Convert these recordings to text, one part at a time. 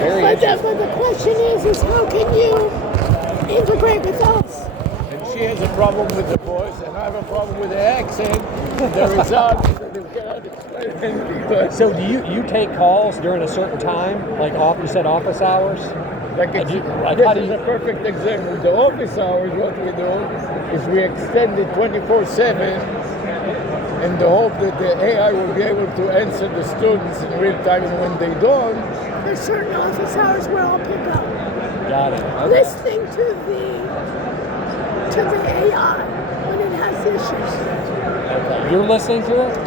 Very interesting. But the question is how can you integrate with us? And she has a problem with the voice, and I have a problem with the accent. The result is that you cannot explain anything. So do you take calls during a certain time, like you said office hours? Like this is a perfect example. The office hours, what we do is we extend it 24/7 in the hope that the AI will be able to answer the students in real time, and when they don't, There's certain office hours where I'll pick up. Got it. Okay. Listening to the AI when it has issues. Okay. You're listening to it?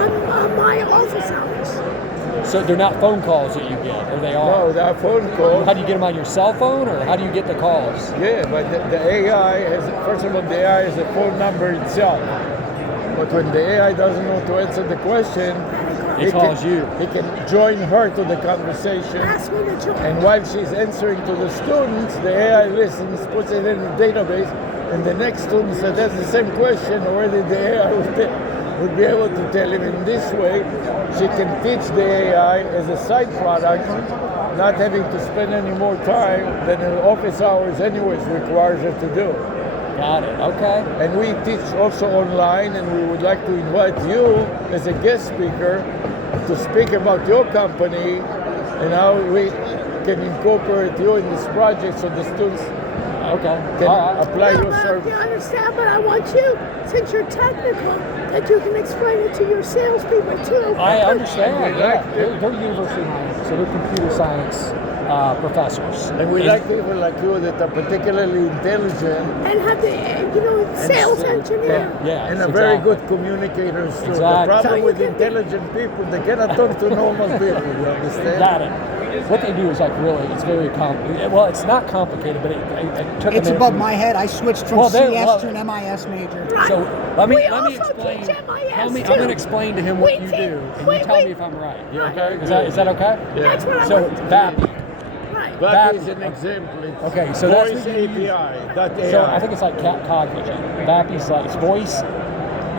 On my office hours. So they're not phone calls that you get, or they are? no, they're phone calls. How do you get them on your cell phone, or how do you get the calls? Yeah, but the AI has, first of all, the AI has a phone number itself. But when the AI doesn't know to answer the question, It calls you. He can join her to the conversation. Ask me to join. And while she's answering to the students, the AI listens, puts it in the database, and the next student that has the same question, already the AI would be able to tell him in this way. She can teach the AI as a side product, not having to spend any more time than her office hours anyways requires her to do. Got it. Okay. And we teach also online, and we would like to invite you as a guest speaker to speak about your company and how we can incorporate you in this project so the students can apply your service. You understand, but I want you, since you're technical, that you can explain it to your salespeople too. I understand. Yeah. They're university minds, so they're computer science professors. And we like people like you that are particularly intelligent And have the, sales engineer. Yeah. and are very good communicators too. Exactly. The problem So with you can be- intelligent people, they cannot talk to normal people, you understand? Got it. What they do is like really, it's very complicated. Well, it's not complicated, but it took It's a minute above for me. my head. I switched from Well, CS to an MIS major. So let me We also explain. teach MIS I'm too. going to explain to him what We you teach- do, and we- you tell we- me if I'm right. You Right. okay? Is that okay? That's what I So want. VAPI. Right. That is an example. It's Okay, so that's voice what you use. API, that AI. So I think it's like cognition. VAPI's like it's voice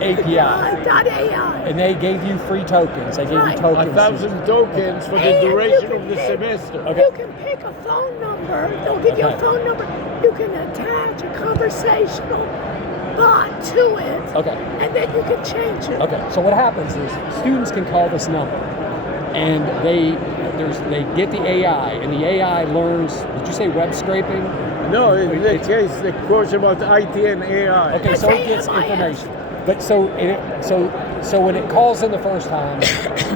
API, .ai. and they gave you free tokens. They gave you Right. tokens. 1,000 tokens for the And you duration can of the pick- semester. Okay. You can pick a phone number. They'll give you a Okay. phone number. You can attach a conversational bot to it. Okay. And then you can change it. Okay, so what happens is students can call this number, and they get the AI, and the AI learns. Did you say web scraping? No, in that case, the course about IT and AI. Okay, so it gets information. But so when it calls in the first time,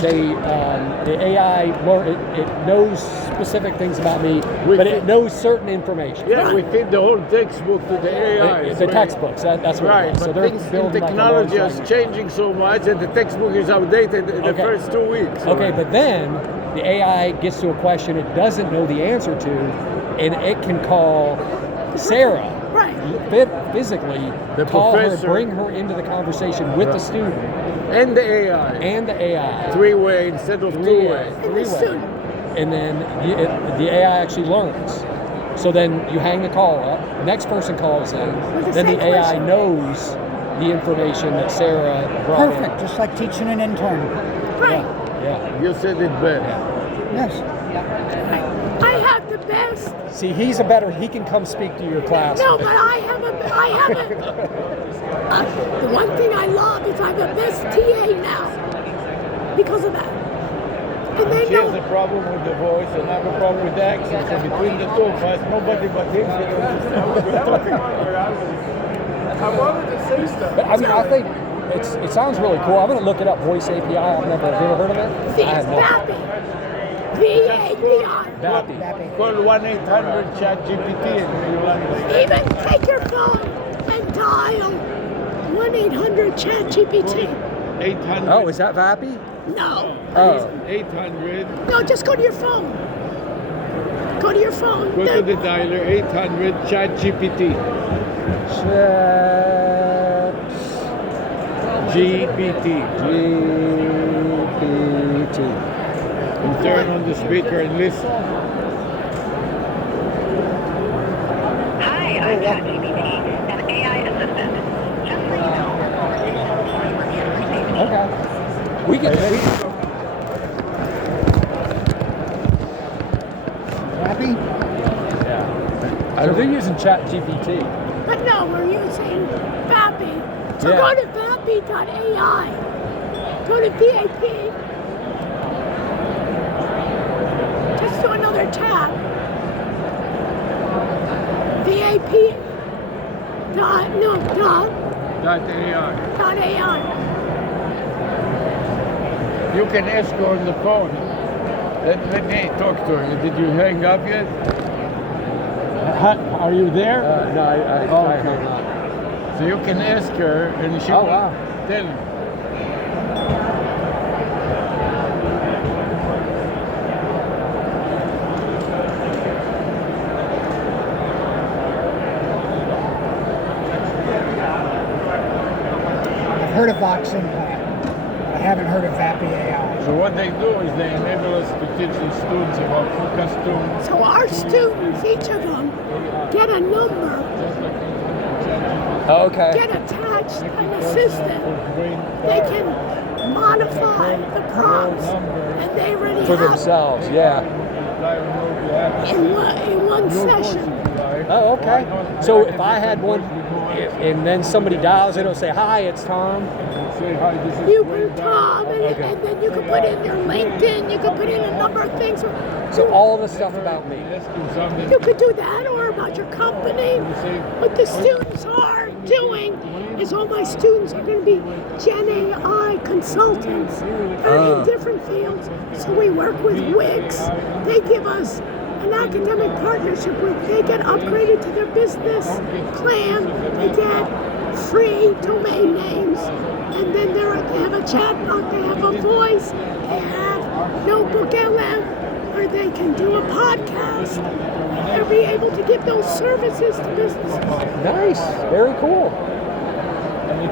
the AI it knows specific things about me, but it knows certain information. Yeah, we feed the whole textbook to the AI. The textbooks. That's what Right, it is. So but they're things in building like a technology large is language. changing so much that the textbook is outdated in the Okay. first 2 weeks. Okay, but then the AI gets to a question it doesn't know the answer to, and it can call Sarah. Right. Physically The call professor. her, bring her into the conversation with the student And the AI. and the AI. Three-way instead of two-way. And the student. And then the AI actually learns. So then you hang the call up, the next person calls in, With the then same the AI question. knows the information that Sarah brought in. Perfect, just like teaching an intern. Right. Yeah. You said it best. Yes. I have the best. See, he can come speak to your class. No, but I have a. The one thing I love is I'm the best TA now because of that. And they She has know. a problem with the voice and I have a problem with the accent. So between the two of us, nobody but him can understand what we're talking about. I wanted to say stuff. But I mean, I think it sounds really cool. I'm going to look it up. Voice API. Have you ever heard of it? See, I it's have no. VAPI. VAPI. VAPI. Call 1-800-CHAT-GPT and you'll understand. Even take your phone and dial 1-800-CHAT-GPT. 800. Oh, is that VAPI? No. Oh. 800. No, just go to your phone. Go to your phone. Go to the dialer 800-CHAT-GPT. Chat GPT. GPT. And turn on the speaker and listen. Hi, I'm ChatGPT, an AI assistant. Just so you know, Okay. We can. Vappy? Yeah. So they're using Chat GPT. But no, we're using Vappy. So Yeah. go to vappy.ai. Go to VAP. Just do another tab. VAP. Dot AI. You can ask her on the phone. Let me talk to her. Did you hang up yet? Are you there? No, I Okay. hung up. So you can ask her and she Oh, will wow. tell you. I've heard of Vox Impact. I haven't heard of Vappy AI. So what they do is they enable us to teach the students about costume. So our students, each of them, get a number, Okay. get attached an assistant. They can modify the prompts, and they already For have themselves, yeah. in one session. Oh, okay. So if I had one, and then somebody dials, it'll say, "Hi, it's Tom." Say hi, this is You Wayne. can Tom, and then you can put in your LinkedIn. You can put in a number of things. So all the stuff about me. Ask him something. You could do that, or about your company. What the students are doing is all my students are going to be Gen AI consultants. They're in different fields. So we work with Wix. They give us an academic partnership where they get upgraded to their business plan. They get free domain names. And then they have a chatbot, they have a voice, they have Notebook LM, where they can do a podcast. They'll be able to give those services to businesses. Nice. Very cool.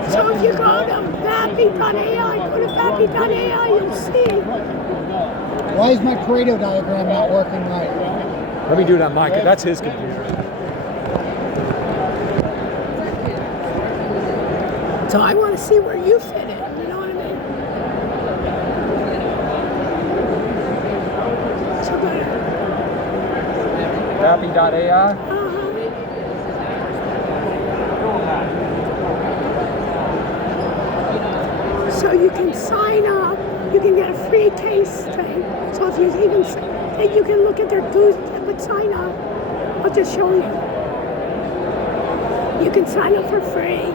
So if you go to vappy.ai, go to vappy.ai, you'll see. Why is my Pareto diagram not working right? Let me do it on my. That's his computer. So I want to see where you fit in, you know what I mean? So go to, Vappy.ai. So you can sign up, you can get a free case study. So if you even, you can look at their booth, but sign up. I'll just show you. You can sign up for free.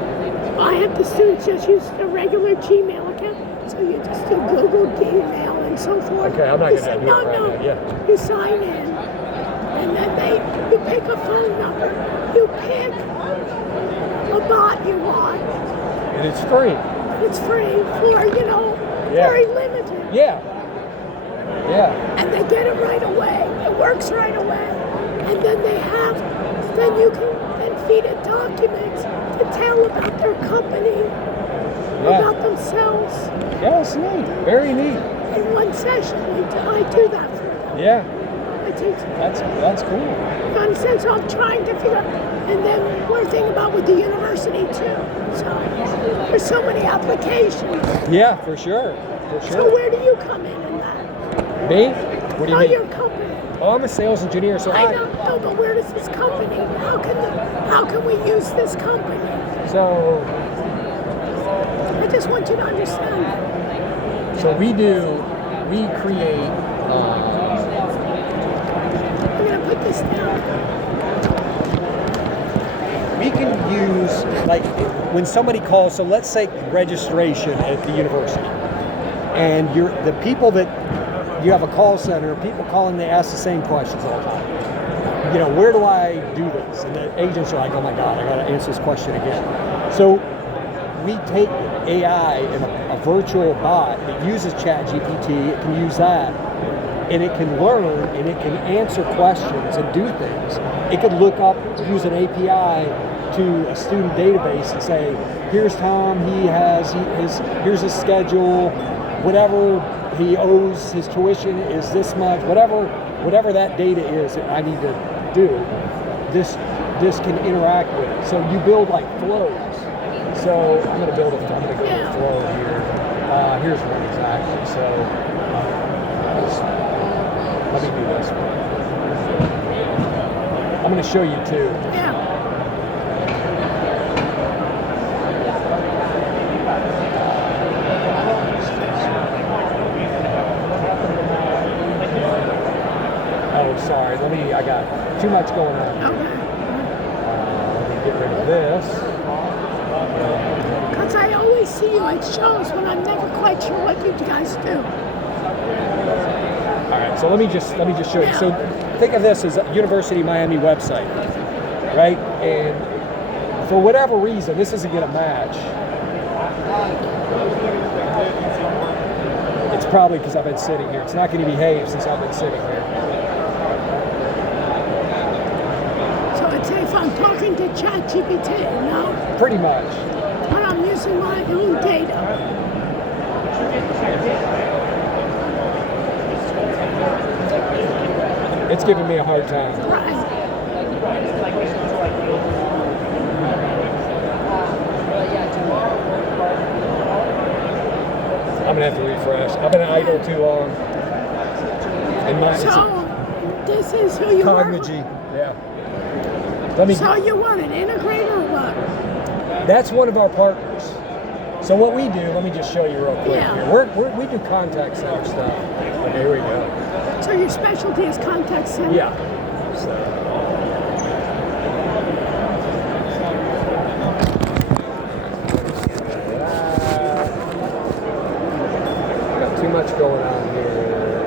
I have the students just use a regular Gmail account. So you just do Google Gmail and so forth. Okay, I'm not You gonna say, do it no, right no. now, yeah. You sign in. And then you pick a phone number. You pick a bot you want. And it's free. It's free for, Yeah. very limited. Yeah. Yeah. And they get it right away. It works right away. And then then you can then feed it documents to tell about their company, about themselves. Yeah, it's neat. Very neat. In one session, I do that for them. Yeah. I teach them. That's cool. You understand? So I'm trying to figure out, and then we're thinking about with the university too. So there's so many applications. Yeah, for sure. For So sure. where do you come in that? Me? What do you mean? Your company. Oh, I'm a sales engineer, so I don't know, but where does this company? How can we use this company? So I just want you to understand that. we create. I'm gonna put this down. We can use, like, when somebody calls, so let's say registration at the university, and the people that you have a call center, people calling, they ask the same questions all the time. Where do I do this? And the agents are like, oh my God, I gotta answer this question again. So we take AI and a virtual bot that uses ChatGPT, it can use that, and it can learn, and it can answer questions and do things. It could look up, use an API to a student database and say, here's Tom, here's his schedule, whatever he owes, his tuition is this much, whatever that data is that I need to do, this can interact with it. So you build like flows. So I'm going to go to flow here. Here's one exactly. So let me do this one. I'm going to show you too. Yeah. Oh, sorry. I got too much going on. Okay. Let me get rid of this. Because I always see you at shows when I'm never quite sure what you guys do. All right, so let me just show you. So think of this as a University of Miami website, right? And for whatever reason, this isn't going to match. It's probably because I've been sitting here. It's not going to behave since I've been sitting here. So it's if I'm talking to ChatGPT, no? Pretty much. But I'm using my own data. It's giving me a hard time. Right. I'm going to have to refresh. I've been idle too long. And So this is who you work with? Cognigy. Yeah. Let me. So you want an integrator or what? That's one of our partners. So what we do, let me just show you real quick Yeah. here. We do contact center stuff. Okay, here we go. So your specialty is contact center? Yeah. So. Got too much going on here.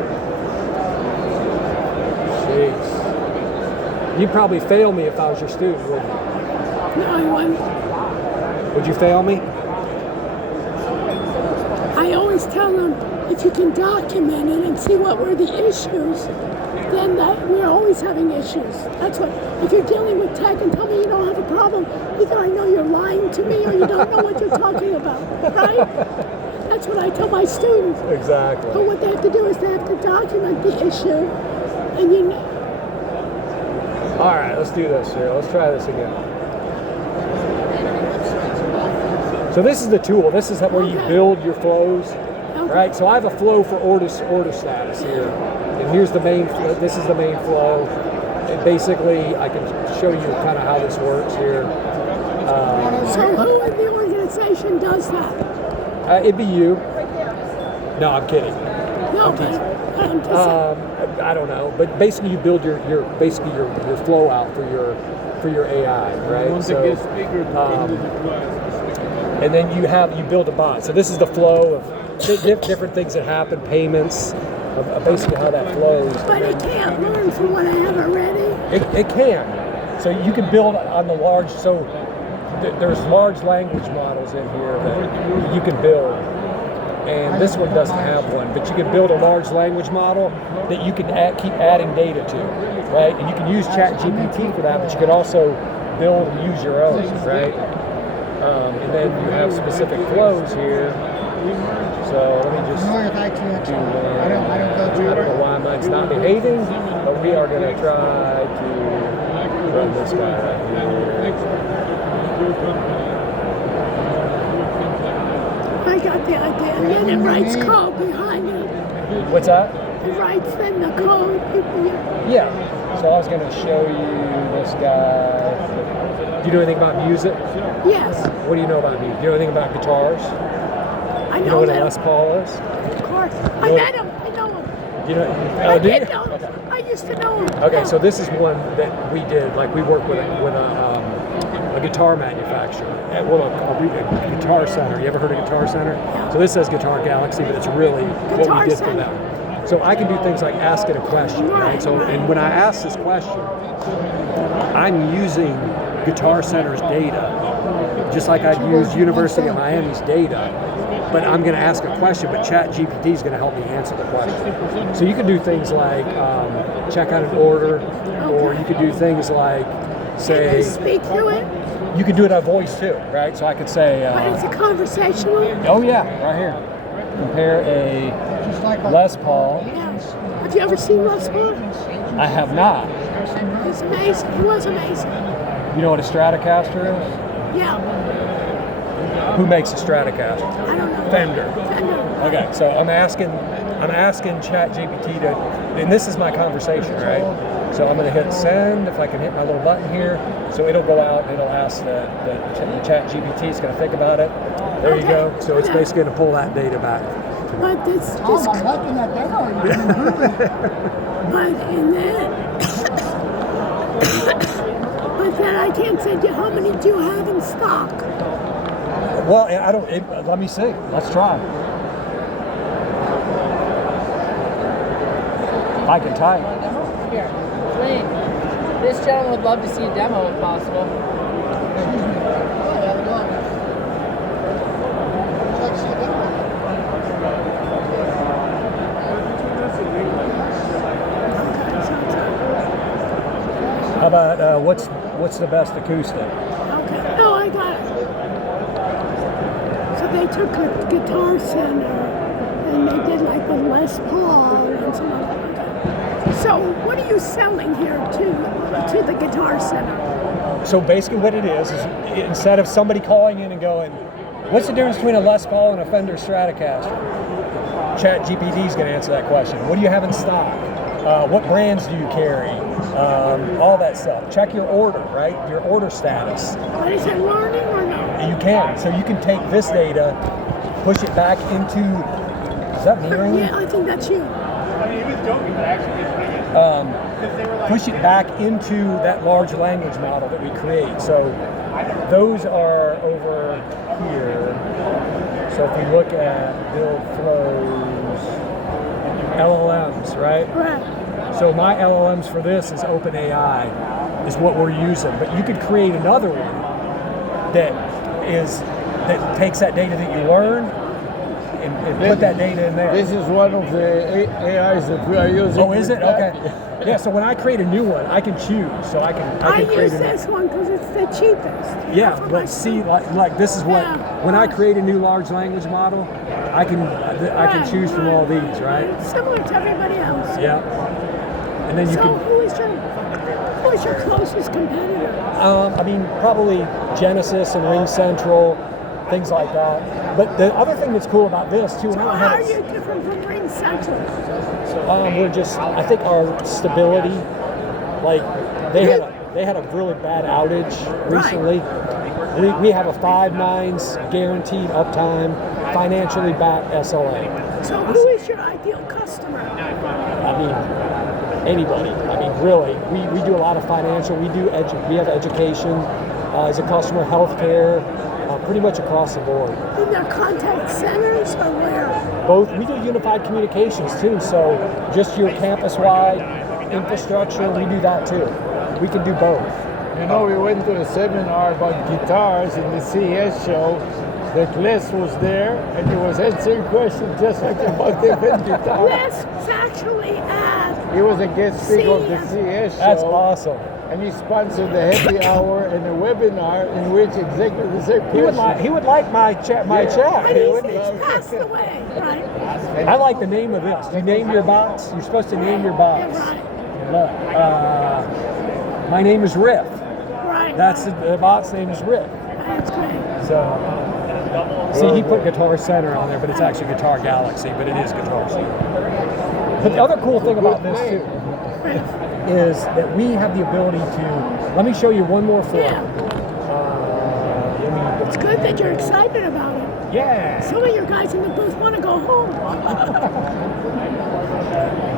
Jeez. You'd probably fail me if I was your student, wouldn't you? No, I wouldn't. Would you fail me? I always tell them, if you can document it and see what were the issues, then we're always having issues. That's what, if you're dealing with tech and tell me you don't have a problem, either I know you're lying to me or you don't know what you're talking about, right? That's what I tell my students. Exactly. But what they have to do is they have to document the issue, and you know. All right, let's do this here. Let's try this again. So this is the tool. This is where you build your flows, right? So I have a flow for order status here, and here's the main. This is the main flow. And basically, I can show you kind of how this works here. So who in the organization does that? It'd be you. No, I'm kidding. No, but I'm just saying. I don't know, but basically you build your flow out for your AI, right? So, and then you build a bot. So this is the flow of different things that happen, payments, of basically how that flows. But it can't learn from what I have already. It can. So you can build on the large. So there's large language models in here that you can build. And this one doesn't have one, but you can build a large language model that you can keep adding data to, right? And you can use ChatGPT for that, but you can also build and use your own, right? And then you have specific flows here. So let me just do one. I don't know why mine's not behaving, but we are going to try to run this guy right here. I got the idea. And then it writes code behind it. What's that? It writes then the code. Yeah. So I was going to show you this guy. Do you know anything about music? Yes. What do you know about music? Do you know anything about guitars? I You know know what a that. Les Paul is? Of course. I know- met him. I know him. You know? I Oh, do you? did know him. I used to know him. Okay, so this is one that we did. Like we worked with a guitar manufacturer. A guitar center. You ever heard of Guitar Center? So this says Guitar Galaxy, but it's really what Guitar we did for Center. them. So I can do things like ask it a question, right? So, and when I ask this question, I'm using Guitar Center's data, just like I'd use University of Miami's data, but I'm going to ask a question, but ChatGPT is going to help me answer the question. So you can do things like check out an order, or you could do things like say, Speak through it. you could do it on voice too, right? So I could say, But it's a conversational. oh yeah, right here. Compare a Les Paul. Yes. Have you ever seen Les Paul? I have not. It's amazing. It was amazing. You know what a Stratocaster is? Yeah. Who makes a Stratocaster? I don't know. Fender. Fender. Okay, so I'm asking I'm asking ChatGPT to, and this is my conversation, right? So I'm going to hit send, if I can hit my little button here. So it'll go out and it'll ask the ChatGPT, it's going to think about it. There you go. So it's basically going to pull that data back. But it's Tom, just, I'm liking that demo. but in that, but then I can't say, how many do you have in stock? Well, I don't, let me see. Let's try. I can type. Here, Wayne, this gentleman would love to see a demo if possible. How about what's the best acoustic? Okay. Oh, I got it. So they took a Guitar Center and they did like the Les Paul and some other. Okay. So what are you selling here to the Guitar Center? So basically what it is instead of somebody calling in and going, what's the difference between a Les Paul and a Fender Stratocaster? ChatGPT is going to answer that question. What do you have in stock? What brands do you carry? All that stuff. Check your order, right? Your order status. But is it learning or no? You can. So you can take this data, push it back into, is that me ringing? Yeah, I think that's you. He was joking, but actually it's pretty good. Push it back into that large language model that we create. So those are over here. So if you look at build flows, LLMs, right? Right. So my LLMs for this is OpenAI, is what we're using. But you could create another one that takes that data that you learn and put that data in there. This is one of the AIs that we are using. Oh, is it? Okay. Yeah, so when I create a new one, I can choose. So I can create use this one because it's the cheapest. Yeah, but see, like this is what, when I create a new large language model, I can choose from all these, right? It's similar to everybody else. Yeah. And then you So can, who is your closest competitor? I mean, probably Genesis and Ring Central, things like that. But the other thing that's cool about this too, So and I don't how have are it, you different from Ring Central? we're just, I think our stability, like they had a really bad outage recently. We have a 5 nines guaranteed uptime, financially backed SLA. So who is your ideal customer? I mean, anybody. I mean, really, we do a lot of financial. We have education as a customer, healthcare, pretty much across the board. In their contact centers or where? Both. We do unified communications too. So just your campus-wide infrastructure, we do that too. We can do both. You know, we went to a seminar about guitars in the CES show that Les was there and he was answering questions just like about different guitars. Les was actually at He was a guest speaker of the CES show. That's awesome. And he sponsored the happy hour and a webinar in which exactly the same question. He would like my chat. but He wouldn't he? he's passed away, right? I like the name of this. You name your box. You're supposed to name your box. Right. Look, my name is Riff. Right. That's the bot's name is Riff. That's great. So, see, he put Guitar Center on there, but it's actually Guitar Galaxy, but it is Guitar Center. But the other cool thing about this too is that we have the ability to. Let me show you one more flow. Yeah. It's good that you're excited about it. Yeah. Some of your guys in the booth want to go home.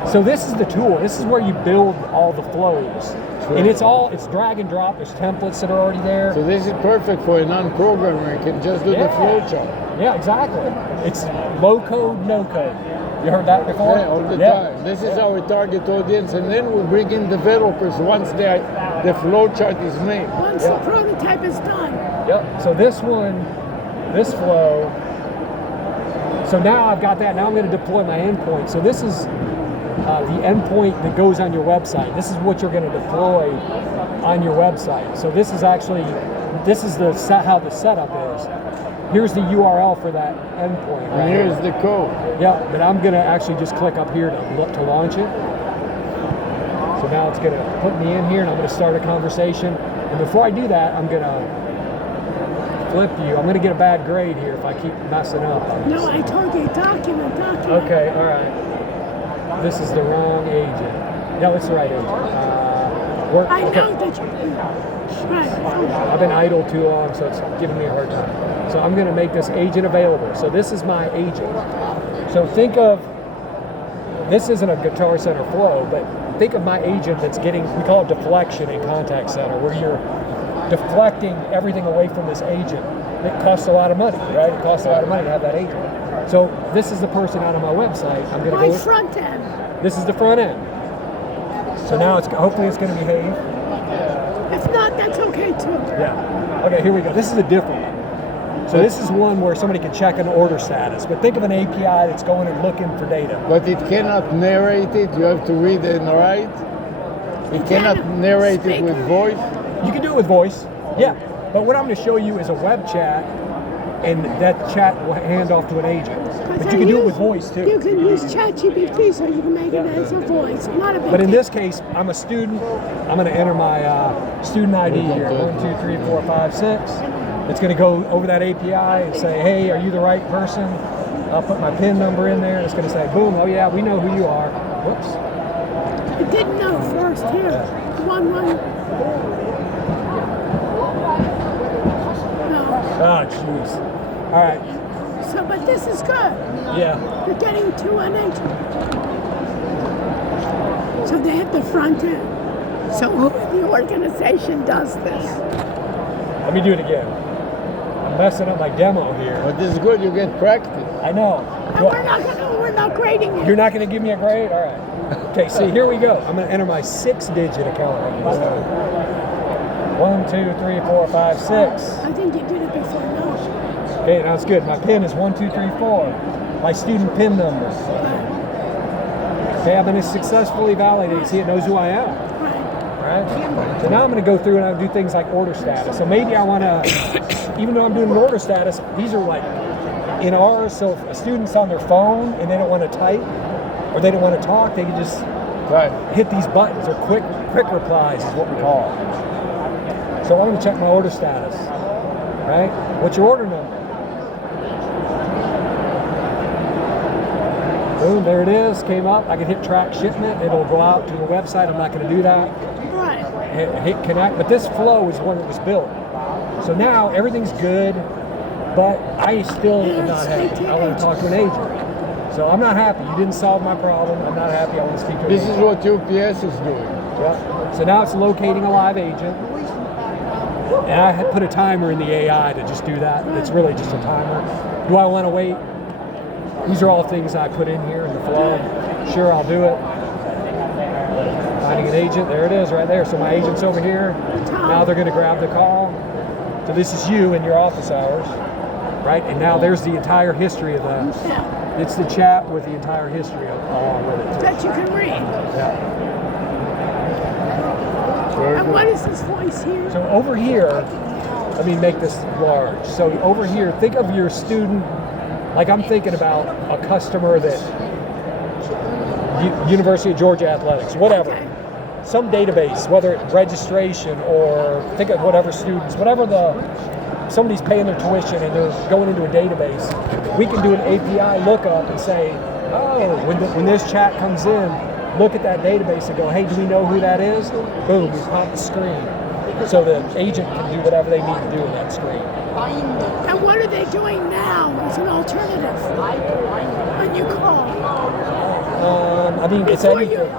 So this is the tool. This is where you build all the flows. And it's drag and drop. There's templates that are already there. So this is perfect for a non-programmer. You can just do the flow chart. Yeah, exactly. It's low code, no code. You heard that before? Yeah, all the time. This is our target audience, and then we bring in developers once the flow chart is made. Once the prototype is done. Yep. So this flow. So now I've got that. Now I'm going to deploy my endpoint. So this is the endpoint that goes on your website. This is what you're going to deploy on your website. So this is how the setup is. Here's the URL for that endpoint. And here's the code. Yep, but I'm going to actually just click up here to launch it. So now it's going to put me in here, and I'm going to start a conversation. And before I do that, I'm going to flip you. I'm going to get a bad grade here if I keep messing up. No, I told you, document. Okay, all right. This is the wrong agent. No, it's the right agent. I know that you. Right. I've been idle too long, so it's giving me a hard time. So I'm going to make this agent available. So this is my agent. So think of, this isn't a Guitar Center flow, but think of my agent that's getting, we call it deflection in contact center, where you're deflecting everything away from this agent. It costs a lot of money, right? It costs a lot of money to have that agent. So this is the person out on my website. I'm going to My go. front end. This is the front end. So now it's hopefully it's going to behave. If not, that's okay too. Yeah. Okay, here we go. This is a different one. So this is one where somebody can check an order status. But think of an API that's going and looking for data. But it cannot narrate it. You have to read and write. It cannot narrate it with voice. You can do it with voice. Yeah. But what I'm going to show you is a web chat, and that chat will hand off to an agent. But you can do it with voice too. You can use ChatGPT so you can make it as a voice. Not a big But in deal. this case, I'm a student. I'm going to enter my student ID here. 1, 2, 3, 4, 5, 6. It's going to go over that API and say, hey, are you the right person? I'll put my PIN number in there. And it's going to say, boom, oh yeah, we know who you are. Whoops. I didn't know first here. One. No. Oh, jeez. All right. So, but this is good. Yeah. You're getting to an agent. So they have the front end. So who in the organization does this? Let me do it again. I'm messing up my demo here. But this is good. You get practice. I know. And we're not grading it. You're not going to give me a grade? All right. Okay, see, here we go. I'm going to enter my 6-digit account number. 1, 2, 3, 4, 5, 6. I think you did it before. No. Okay, now it's good. My PIN is 1, 2, 3, 4. My student PIN number. Okay, I've been successfully validated. See, it knows who I am. Right? So now I'm going to go through and I'll do things like order status. So maybe I want to, even though I'm doing an order status, these are like in ours. So if a student's on their phone and they don't want to type or they don't want to talk, they can just hit these buttons, or quick replies is what we call it. So I'm going to check my order status. Right? What's your order number? Boom, there it is, came up. I can hit track shipment. It'll go out to the website. I'm not going to do that. Right. Hit connect. But this flow is one that was built. So now everything's good, but I still am not happy. I want to talk to an agent. So I'm not happy. You didn't solve my problem. I'm not happy. I want to speak to an This agent. is what UPS is doing. Yeah. So now it's locating a live agent. And I had put a timer in the AI to just do that. It's really just a timer. Do I want to wait? These are all things I put in here in the flow. Sure, I'll do it. Finding an agent, there it is right there. So my agent's over here. Now they're going to grab the call. So this is you in your office hours, right? And now there's the entire history of that. It's the chat with the entire history along with it too. That you can read. Yeah. And what is this voice here? So over here, let me make this large. So over here, think of your student, like I'm thinking about a customer that, University of Georgia Athletics, whatever. Okay. Some database, whether it's registration or think of whatever students, whatever somebody's paying their tuition and they're going into a database, we can do an API lookup and say, oh, when this chat comes in, look at that database and go, hey, do we know who that is? Boom, we pop the screen. So the agent can do whatever they need to do in that screen. And what are they doing now as an alternative when you call? I mean, it's anything.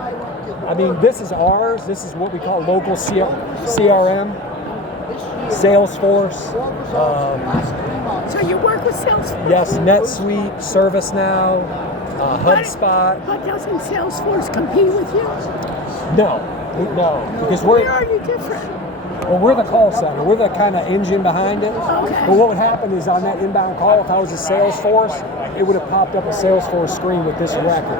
I mean, this is ours. This is what we call local CRM, Salesforce. So you work with Salesforce? Yes, NetSuite, ServiceNow, HubSpot. But doesn't Salesforce compete with you? No, because Where are you different? we're the call center. We're the kind of engine behind it. Okay. But what would happen is on that inbound call, if I was a Salesforce, it would have popped up a Salesforce screen with this record,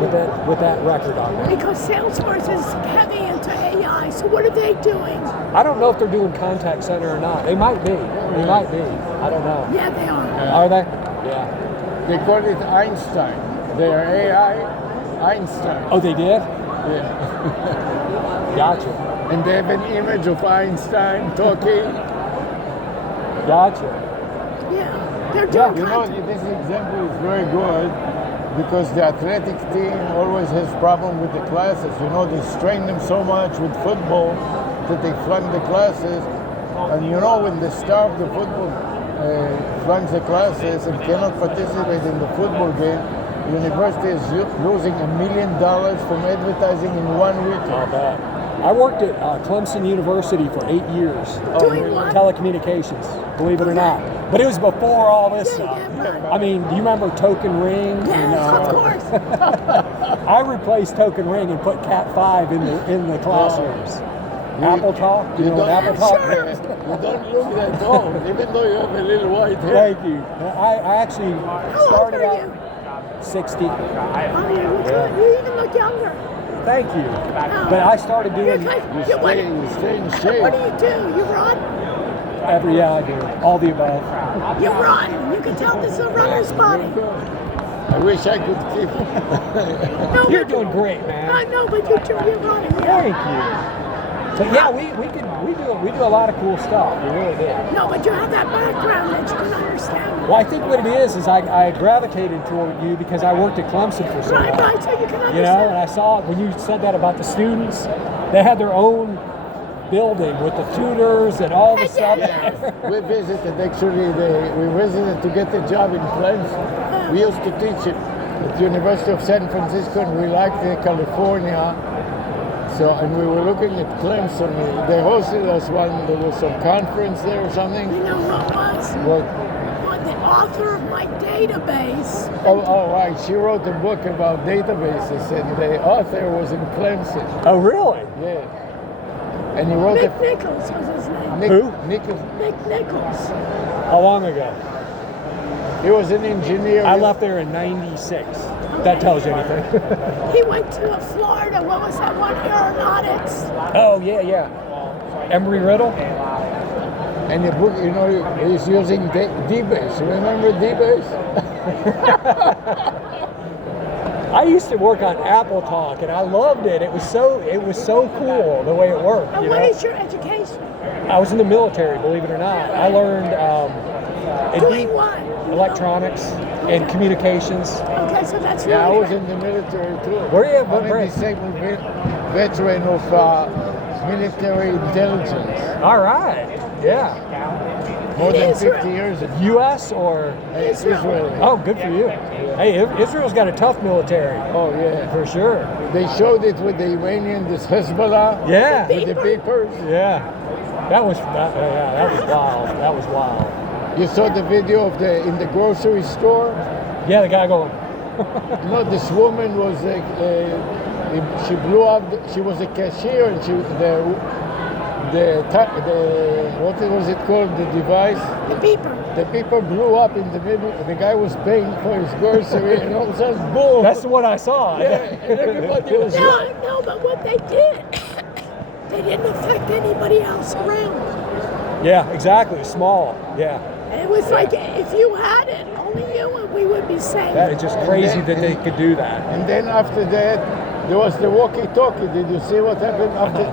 with that record on there. Because Salesforce is heavy into AI, so what are they doing? I don't know if they're doing contact center or not. They might be. They might be. I don't know. Yeah, they are. Are they? Yeah. They call it Einstein. They are AI Einstein. Oh, they did? Yeah. Gotcha. And they have an image of Einstein talking. Gotcha. Yeah, they're doing You know, content. this example is very good because the athletic team always has problem with the classes. You know, they strain them so much with football that they flunk the classes. And you know, when the star of the football flunks the classes and cannot participate in the football game, the university is losing $1 million from advertising in 1 week. Not bad. I worked at Clemson University for 8 years. Doing what? Telecommunications, believe it or not. But it was before all this Yeah, stuff. yeah, right. I mean, do you remember Token Ring? Yes, of course. I replaced Token Ring and put Cat 5 in the classrooms. Apple Talk? Do you know what don't- Apple Talk Sure. is? You don't look that old, even though you have a little white hair. Thank you. I actually How old started are out you? 60. Oh, you look good. You even look younger. Thank you. But I started You're doing kind- You you- what, stay in shape. what do you do? You run? yeah, I do. All the above. You run. You can tell this is a runner's body. I wish I could keep. No, You're but- doing great, man. I know, but you're running. Thank you. So yeah, we do a lot of cool stuff. We really do. No, but you have that background that you can understand. Well, I think what it is I gravitated toward you because I worked at Clemson for so Right, long. right, so you can understand. You know, and I saw it when you said that about the students. They had their own building with the tutors and all the stuff. Yeah. We visited we visited to get a job in Clemson. We used to teach it at the University of San Francisco, and we liked California. So, and we were looking at Clemson. They hosted us one. There was some conference there or something. You know what was? Well, The author of my database. oh, right. She wrote a book about databases, and the author was in Clemson. Oh, really? Yeah. And he wrote Nick Nichols was his name. Who? Nick, Nick Nichols. How long ago? he was an engineer. I left there in '96. That tells you anything. He went to Florida. What was that one? Aeronautics. Oh yeah. Embry Riddle. And the book, you know, he's using D-Base. Remember D-Base? I used to work on Apple Talk, and I loved it. It was so cool the way it worked. And You what know? is your education? I was in the military, believe it or not. I learned Doing what? electronics and communications. Okay, so that's Yeah, I really was great. in the military too. Were you? I'm What a branch? disabled veteran of military intelligence. All right. Yeah. More than Israel. 50 years ago. U.S. or? Israel. Oh, good for you. Hey, Israel's got a tough military Oh, yeah. for sure. They showed it with the Iranian, this Hezbollah. Yeah. With the papers. Yeah. That was wild. That was wild. You saw the video of in the grocery store? Yeah, the guy going. You know, this woman was she blew up. She was a cashier, and what was it called? The device. The beeper. The paper blew up in the middle. The guy was paying for his grocery, and all of a sudden, boom! That's the one I saw. Yeah, and everybody was. No, but what they did, they didn't affect anybody else around. Yeah, exactly. Small. Yeah. It was like if you had it, only you and we would be safe. That is just crazy that they could do that. And then after that, there was the walkie-talkie. Did you see what happened after?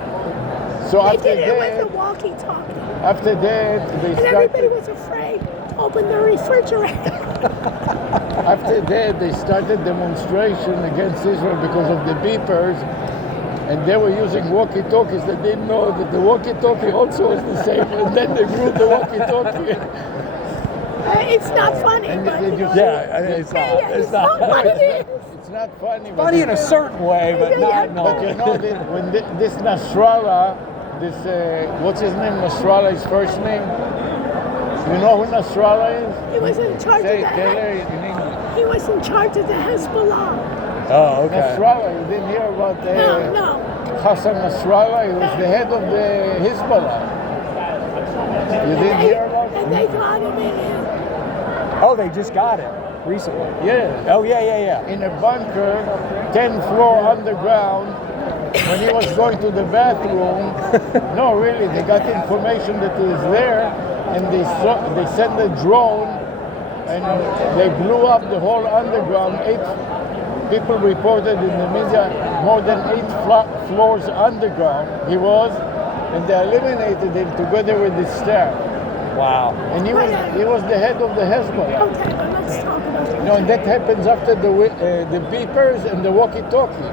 So They after did it with that, the walkie-talkie. after that, they And everybody started. was afraid to open the refrigerator. After that, they started demonstration against Israel because of the beepers, and they were using walkie-talkies. They didn't know that the walkie-talkie also was the same, and then they grew the walkie-talkie. It's not funny, And but did you know, see- Yeah, it's not. It's not. but it is. It's not funny. but Funny in a certain way, but not. But you No. know that when this Nasrallah, what's his name? Nasrallah, his first name. You know who Nasrallah is? He was in charge Say of tell the her in English. He was in charge of the Hezbollah. Oh, okay. Nasrallah, you didn't hear about No. Hassan Nasrallah? He was the head of the Hezbollah. You didn't hear about And him? they got him in. Oh, they just got it recently. Yeah. Oh, yeah. In a bunker, 10th floor underground. When he was going to the bathroom, no, really, they got information that he was there, and they sent a drone, and they blew up the whole underground. 8 people reported in the media more than 8 floors underground he was, and they eliminated him together with his staff. Wow. And he was the head of the Hezbollah. Okay, but let's talk about it. No, and that happens after the beepers and the walkie-talkies.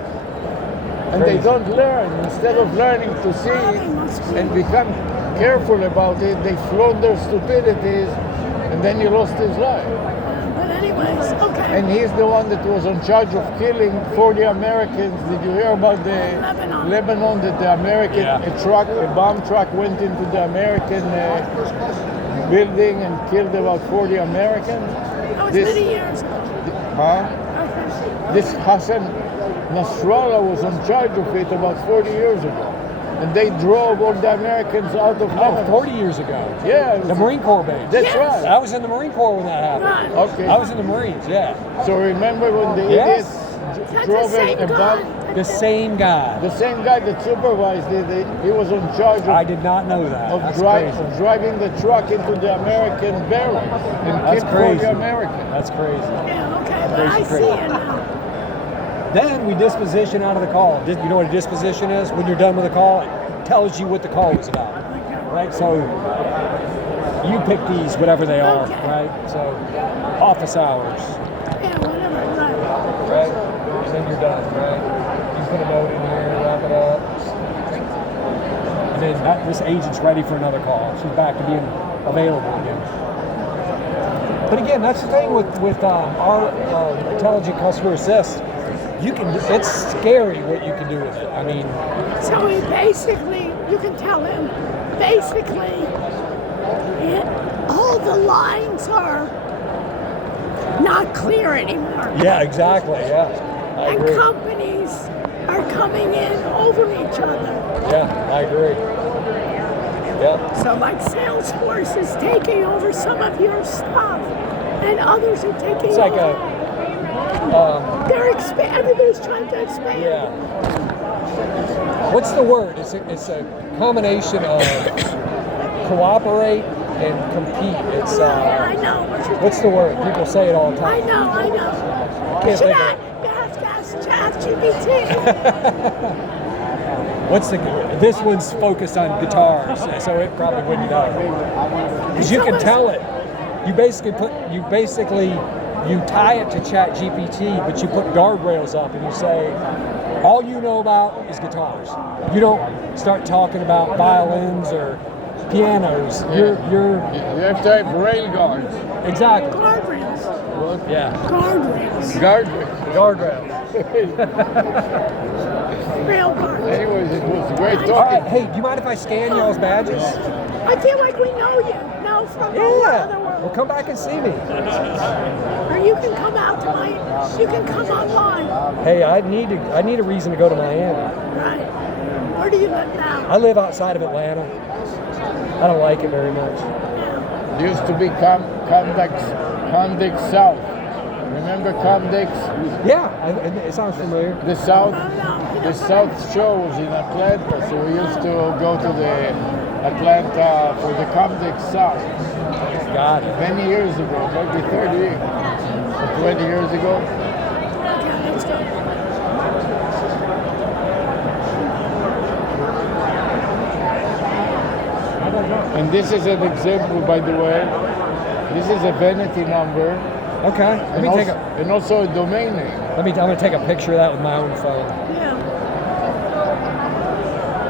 And they don't learn. Instead of learning to see and become careful about it, they flaunt their stupidities, and then he lost his life. But anyways, okay. And he's the one that was in charge of killing 40 Americans. Did you hear about the Lebanon that the American a bomb truck went into the American building and killed about 40 Americans? That was many years ago. Huh? This Hassan Nasrallah was in charge of it about 40 years ago. And they drove all the Americans out of Lebanon. 40 years ago. Yeah. The Marine Corps base. That's right. I was in the Marine Corps when that happened. Okay. I was in the Marines, yeah. So remember when the Yes. idiots drove a bomb? The same guy. The same guy that supervised it, he was in charge I did not know that. of That's crazy. driving the truck into the American barracks and That's killed crazy. 40 Americans. That's crazy. Yeah, okay, but I see it now. Then we disposition out of the call. You know what a disposition is? When you're done with the call, it tells you what the call was about. Right? So you pick these, whatever they are, right? So office hours. Yeah, whatever, right. Right? And then you're done, right? You put a note in here, wrap it up. And then this agent's ready for another call. She's back to being available again. But again, that's the thing with our intelligent customer assist. It's scary what you can do with it. I mean, So he basically, you can tell him, basically, all the lines are not clear anymore. yeah, exactly, yeah. I And agree. companies are coming in over each other. Yeah, I agree. Yeah. So like Salesforce is taking over some of your stuff, and others are taking It's like over. Everybody's trying to expand. Yeah. What's the word? It's a combination of cooperate and compete. It's I know. what's the word? People say it all the I time. know. Can't think of it. You have to ask ChatGPT. What's this one's focused on guitars, so it probably wouldn't know. Because you can tell it. You basically tie it to ChatGPT, but you put guardrails up and you say, all you know about is guitars. You don't start talking about violins or pianos. You have to have rail guards. Exactly. Guardrails. Yeah. Guardrails. Guardrails. Real guardrails. Anyways, it was great talking. All right. Hey, do you mind if I scan y'all's badges? I feel like we know you now from the other Yeah. world. Well, come back and see me. Or you can come out to you can come online. Hey, I need a reason to go to Miami. Right. Where do you live now? I live outside of Atlanta. I don't like it very much. It used to be Condex South. Remember Condex? Yeah, it sounds familiar. The South show was in Atlanta, so we used to go to the Atlanta for the Condex South. Got it. Many years ago, maybe 30 or 20 years ago. Okay, let's go. And this is an example, by the way. This is a vanity number. Okay. And also a domain name. I'm gonna take a picture of that with my own phone. Yeah.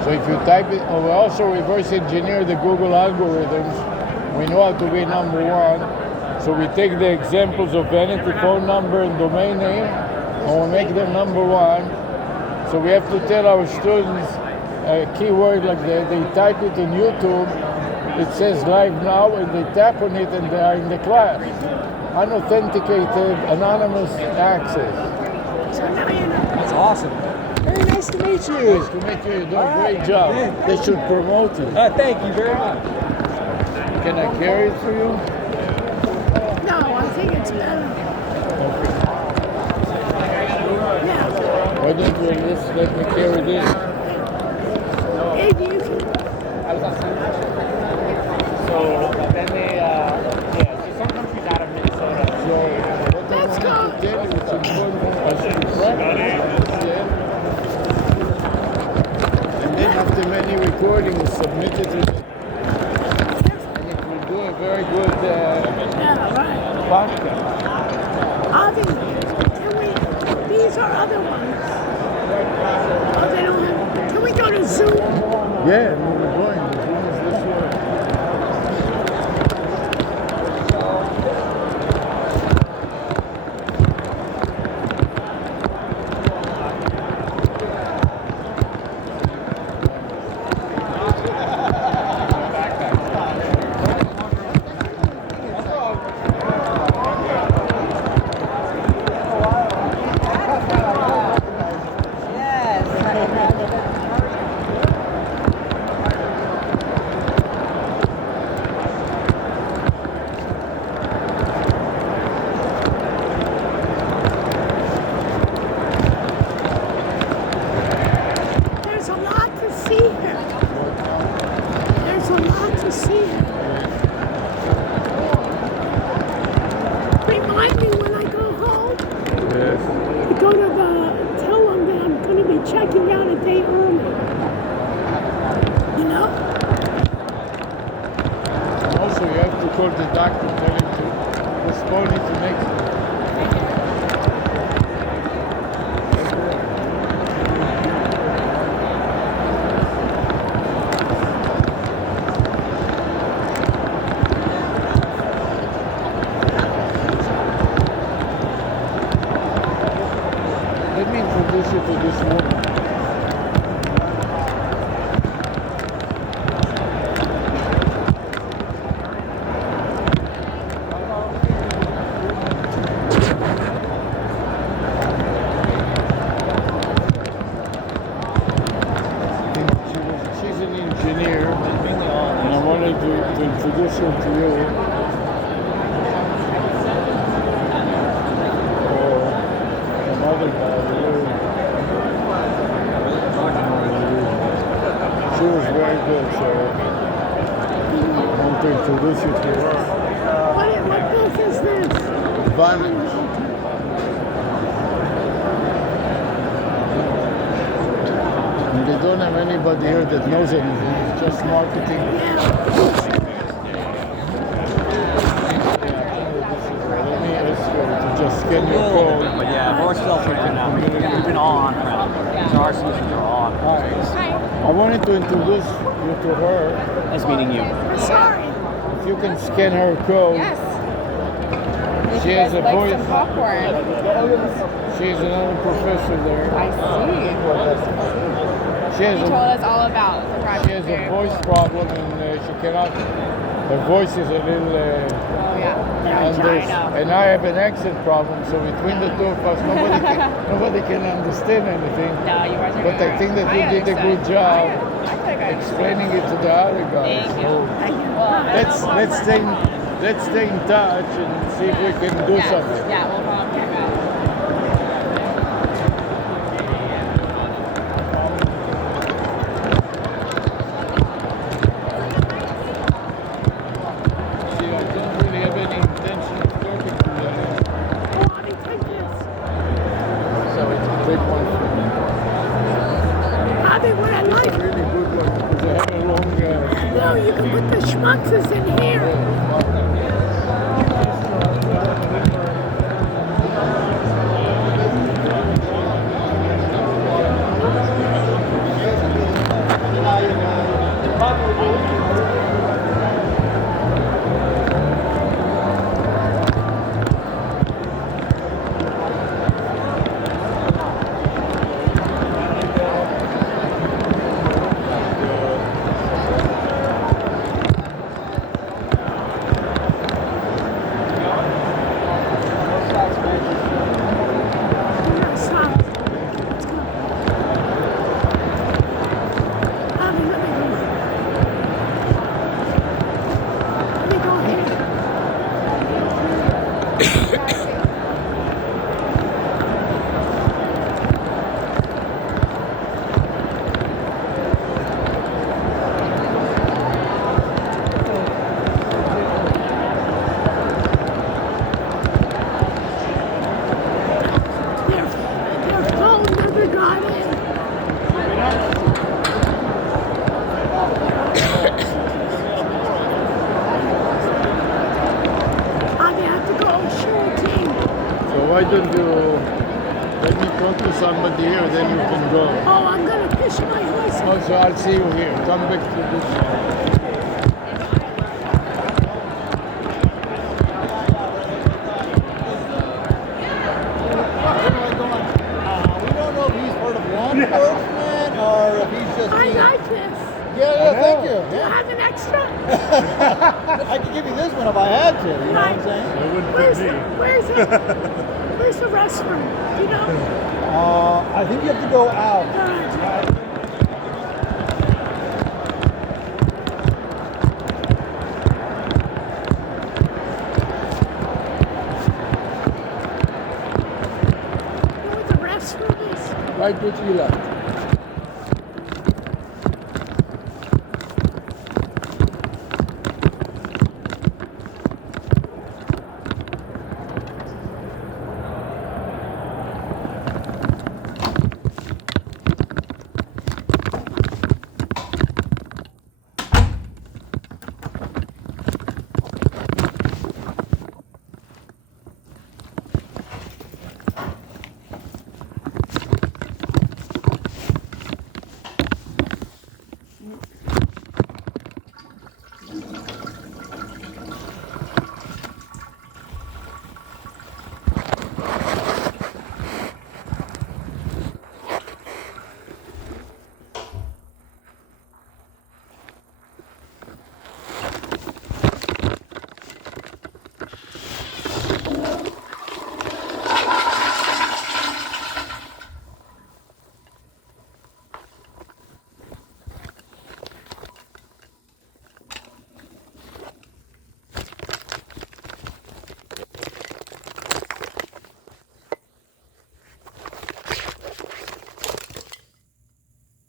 So if you type it, we also reverse engineer the Google algorithms. We know how to be number one. So we take the examples of vanity phone number and domain name, and we make them number one. So we have to tell our students a keyword like that. They type it in YouTube. It says live now, and they tap on it, and they are in the class. Unauthenticated, anonymous access. So now you know. That's awesome. Very nice to meet you. Nice to meet you. You're doing a great job. They should promote you. Thank you very much. Can I carry it for you? No, I think it's better. Okay. Yeah. Why don't you just let me carry this? Maybe you can. So then they, so some countries out of Minnesota. So what I Let's wanted go. to tell you is important as to practice. And then after many recordings, submit it to the, and it will do a very good Yeah, right. podcast. Avi, these are other ones. Oh, they don't have, can we go to Zoom? Yeah, we're going. The Zoom is this way. There's a lot to see here. There's a lot to see here. Remind me when I go home, Yes. go to tell them that I'm going to be checking out a day early. You know? Also, you have to call the doctor, tell him to postpone it to next week. Let me introduce you to this woman. She's an engineer, and I wanted to introduce her to you. Another guy, she was very good, so I want to introduce you to her. What book is this? Advantage. And they don't have anybody here that knows anything. It's just marketing. Let me ask you to just scan your code. But yeah, we're still freaking out. We've been all on crowd. So our solutions are all on. I wanted to introduce you to her. Nice meeting you. Sorry. If you can scan her code. Yes. She has a voice. Some popcorn. She's another professor there. I see. She has You told us all about the project. She has a voice problem and she cannot. Her voice is a little. Oh yeah. And I have an accent problem, so between the two of us, nobody can understand anything. No, you guys are But I think that you did a good job explaining it to the other guys. Thank you. So let's stay in touch and see if we can do something. Yeah, we'll probably check out. See, I don't really have any intention of talking to them. So it's a big one for me. Bobby, what I It's like. a really good one because I have a long. No, you can put the schmutzes in here. Stop. Let's go. Bobby, let me go. don't you let me talk to somebody here, then you can go. Oh, I'm gonna piss my horse. Oh, so I'll see you here. Come back to this side. We don't know if he's part of law enforcement or if he's just I being... like this. Yeah, thank you. Do you Yeah. have an extra? I could give you this one if I had to, you know what I'm saying? Where's the restroom? Do you know? I think you have to go out. You know what the restroom is? Right, which you left.